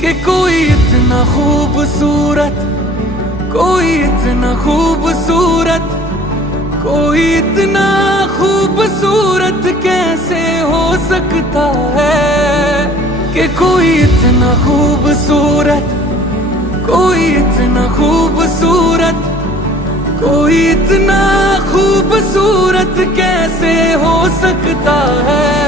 कि कोई इतना खूबसूरत, कोई इतना खूबसूरत, कोई इतना खूबसूरत कैसे हो सकता है। कि कोई इतना खूबसूरत, कोई इतना खूबसूरत, कोई इतना खूबसूरत कैसे हो सकता है।